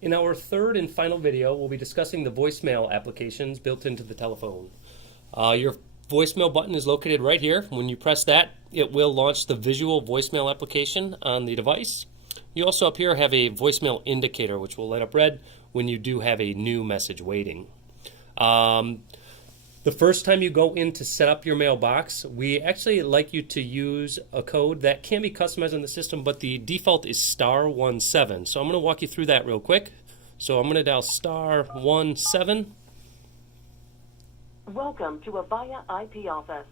In our third and final video, we'll be discussing the voicemail applications built into the telephone. Your voicemail button is located right here. When you press that, it will launch the visual voicemail application on the device. You also up here have a voicemail indicator, which will light up red when you do have a new message waiting. The first time you go in to set up your mailbox, we actually like you to use a code that can be customized in the system, but the default is *17. So I'm going to walk you through that real quick. So I'm going to dial *17. Welcome to Avaya IP office.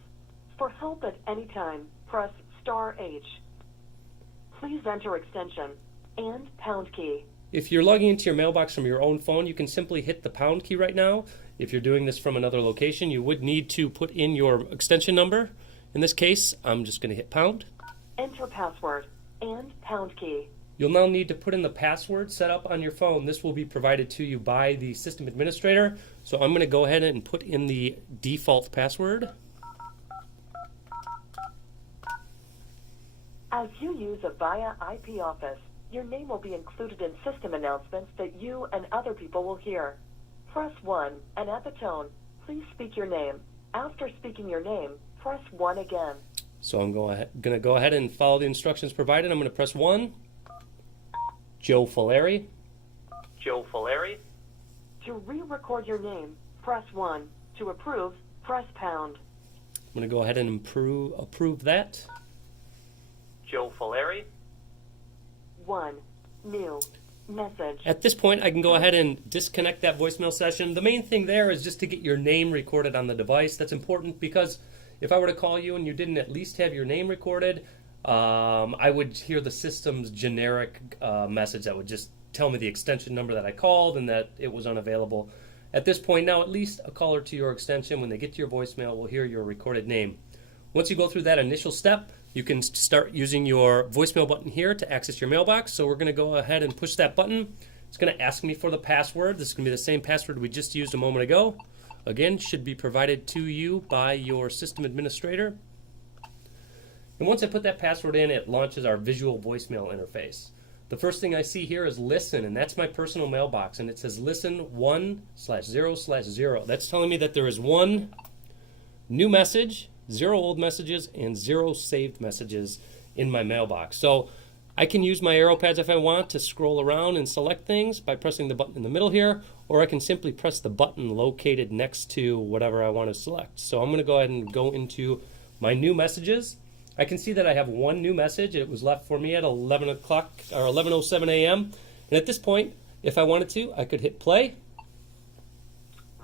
For help at any time, press *H. Please enter extension and # key. If you're logging into your mailbox from your own phone, you can simply hit the # key right now. If you're doing this from another location, you would need to put in your extension number. In this case, I'm just going to hit #. Enter password and # key. You'll now need to put in the password set up on your phone. This will be provided to you by the system administrator. So I'm going to go ahead and put in the default password. As you use Avaya IP office, your name will be included in system announcements that you and other people will hear. Press 1, and at the tone, please speak your name. After speaking your name, press 1 again. So I'm going to go ahead and follow the instructions provided. I'm going to press 1. Joe Folleri. Joe Folleri. To re-record your name, press 1. To approve, press #. I'm going to go ahead and approve that. Joe Folleri. 1. New message. At this point, I can go ahead and disconnect that voicemail session. The main thing there is just to get your name recorded on the device. That's important because if I were to call you and you didn't at least have your name recorded, I would hear the system's generic message that would just tell me the extension number that I called and that it was unavailable. At this point now, at least a caller to your extension, when they get to your voicemail, will hear your recorded name. Once you go through that initial step, you can start using your voicemail button here to access your mailbox. So we're going to go ahead and push that button. It's going to ask me for the password. This is going to be the same password we just used a moment ago. Again, should be provided to you by your system administrator. And once I put that password in, it launches our visual voicemail interface. The first thing I see here is listen, and that's my personal mailbox. And it says listen 1/0/0. That's telling me that there is 1 new message, 0 old messages, and 0 saved messages in my mailbox. So I can use my arrow pads if I want to scroll around and select things by pressing the button in the middle here, or I can simply press the button located next to whatever I want to select. So I'm going to go ahead and go into my new messages. I can see that I have 1 new message. It was left for me at 11 o'clock or 11:07 a.m. And at this point, if I wanted to, I could hit play.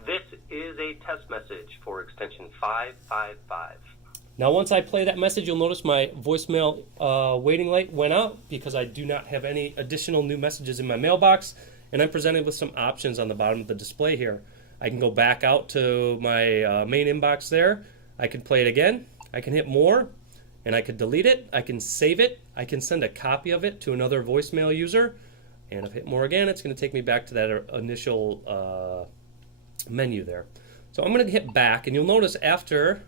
This is a test message for extension 555. Now, once I play that message, you'll notice my voicemail waiting light went out because I do not have any additional new messages in my mailbox, and I'm presented with some options on the bottom of the display here. I can go back out to my main inbox there. I can play it again. I can hit more, and I could delete it. I can save it. I can send a copy of it to another voicemail user, and if I hit more again, it's going to take me back to that initial menu there. So I'm going to hit back, and you'll notice after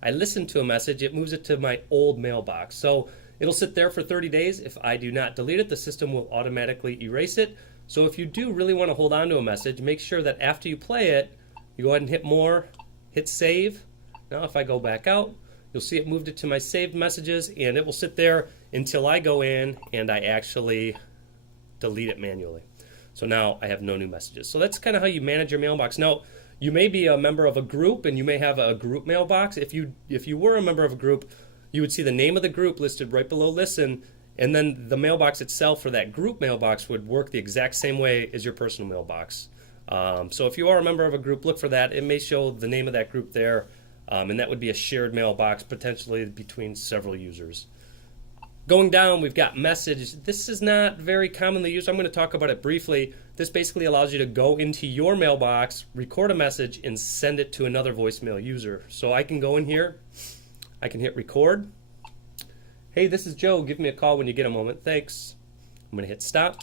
I listen to a message, it moves it to my old mailbox. So it'll sit there for 30 days. If I do not delete it, the system will automatically erase it. So if you do really want to hold on to a message, make sure that after you play it, you go ahead and hit more, hit save. Now if I go back out, you'll see it moved it to my saved messages, and it will sit there until I go in and I actually delete it manually. So now I have no new messages. So that's kind of how you manage your mailbox. Now, you may be a member of a group and you may have a group mailbox. If you were a member of a group, you would see the name of the group listed right below listen, and then the mailbox itself for that group mailbox would work the exact same way as your personal mailbox. So if you are a member of a group, look for that. It may show the name of that group there, and that would be a shared mailbox potentially between several users. Going down, we've got message. This is not very commonly used. I'm going to talk about it briefly. This basically allows you to go into your mailbox, record a message, and send it to another voicemail user. So I can go in here. I can hit record. Hey, this is Joe. Give me a call when you get a moment. Thanks. I'm going to hit stop.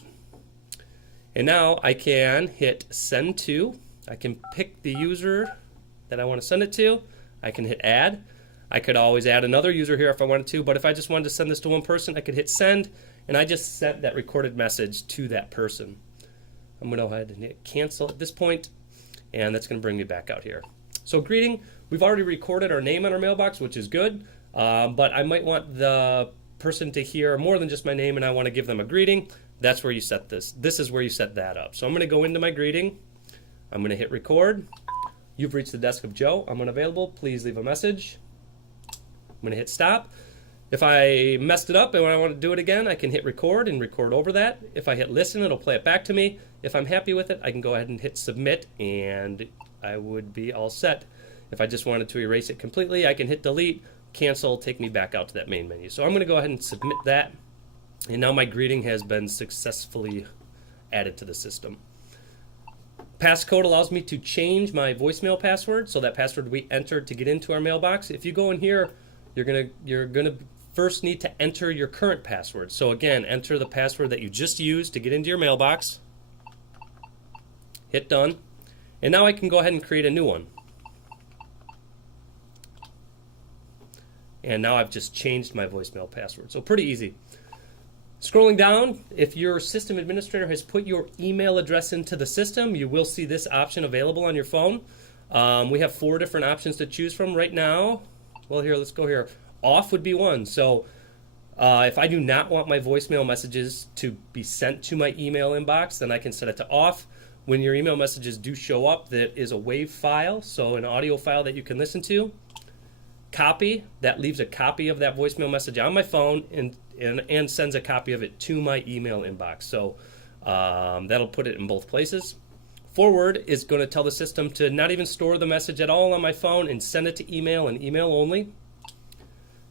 And now I can hit send to. I can pick the user that I want to send it to. I can hit add. I could always add another user here if I wanted to, but if I just wanted to send this to one person, I could hit send, and I just sent that recorded message to that person. I'm going to go ahead and hit cancel at this point, and that's going to bring me back out here. So greeting, we've already recorded our name on our mailbox, which is good, but I might want the person to hear more than just my name, and I want to give them a greeting. That's where you set this. This is where you set that up. So I'm going to go into my greeting. I'm going to hit record. You've reached the desk of Joe. I'm unavailable. Please leave a message. I'm going to hit stop. If I messed it up and when I want to do it again, I can hit record and record over that. If I hit listen, it'll play it back to me. If I'm happy with it, I can go ahead and hit submit, and I would be all set. If I just wanted to erase it completely, I can hit delete, cancel, take me back out to that main menu. So I'm going to go ahead and submit that, and now my greeting has been successfully added to the system. Passcode allows me to change my voicemail password, so that password we entered to get into our mailbox. If you go in here, you're gonna first need to enter your current password. So again, enter the password that you just used to get into your mailbox. Hit done. And now I can go ahead and create a new one. And now I've just changed my voicemail password. So pretty easy. Scrolling down, if your system administrator has put your email address into the system, you will see this option available on your phone. We have 4 different options to choose from right now. Well, here, let's go here. Off would be one. So if I do not want my voicemail messages to be sent to my email inbox, then I can set it to off. When your email messages do show up, that is a WAV file, so an audio file that you can listen to. Copy, that leaves a copy of that voicemail message on my phone and sends a copy of it to my email inbox. So that'll put it in both places. Forward is going to tell the system to not even store the message at all on my phone and send it to email and email only.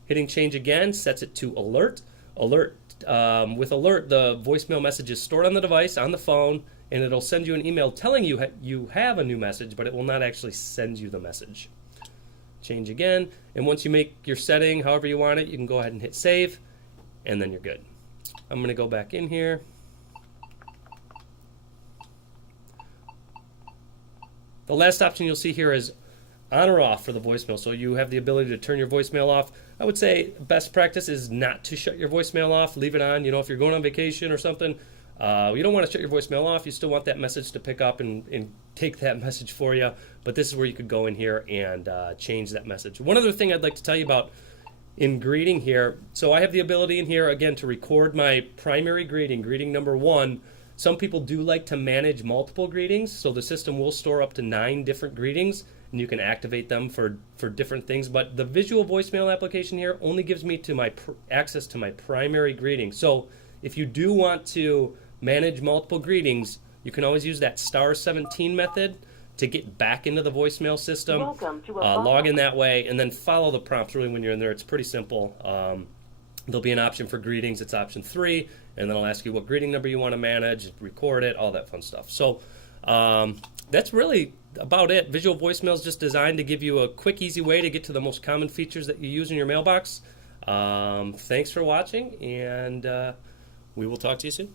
Hitting change again sets it to alert. With alert, the voicemail message is stored on the device, on the phone, and it'll send you an email telling you you have a new message, but it will not actually send you the message. Change again, and once you make your setting however you want it, you can go ahead and hit save, and then you're good. I'm going to go back in here. The last option you'll see here is on or off for the voicemail. So you have the ability to turn your voicemail off. I would say best practice is not to shut your voicemail off. Leave it on. You know, if you're going on vacation or something, you don't want to shut your voicemail off. You still want that message to pick up and take that message for you. But this is where you could go in here and change that message. One other thing I'd like to tell you about in greeting here. So I have the ability in here, again, to record my primary greeting number 1. Some people do like to manage multiple greetings, so the system will store up to 9 different greetings, and you can activate them for different things. But the visual voicemail application here only gives me access to my primary greeting. So if you do want to manage multiple greetings, you can always use that *17 method to get back into the voicemail system, log in that way, and then follow the prompts really when you're in there. It's pretty simple. There'll be an option for greetings. It's option 3, and then I'll ask you what greeting number you want to manage, record it, all that fun stuff. So that's really about it. Visual voicemail is just designed to give you a quick, easy way to get to the most common features that you use in your mailbox. Thanks for watching, and we will talk to you soon.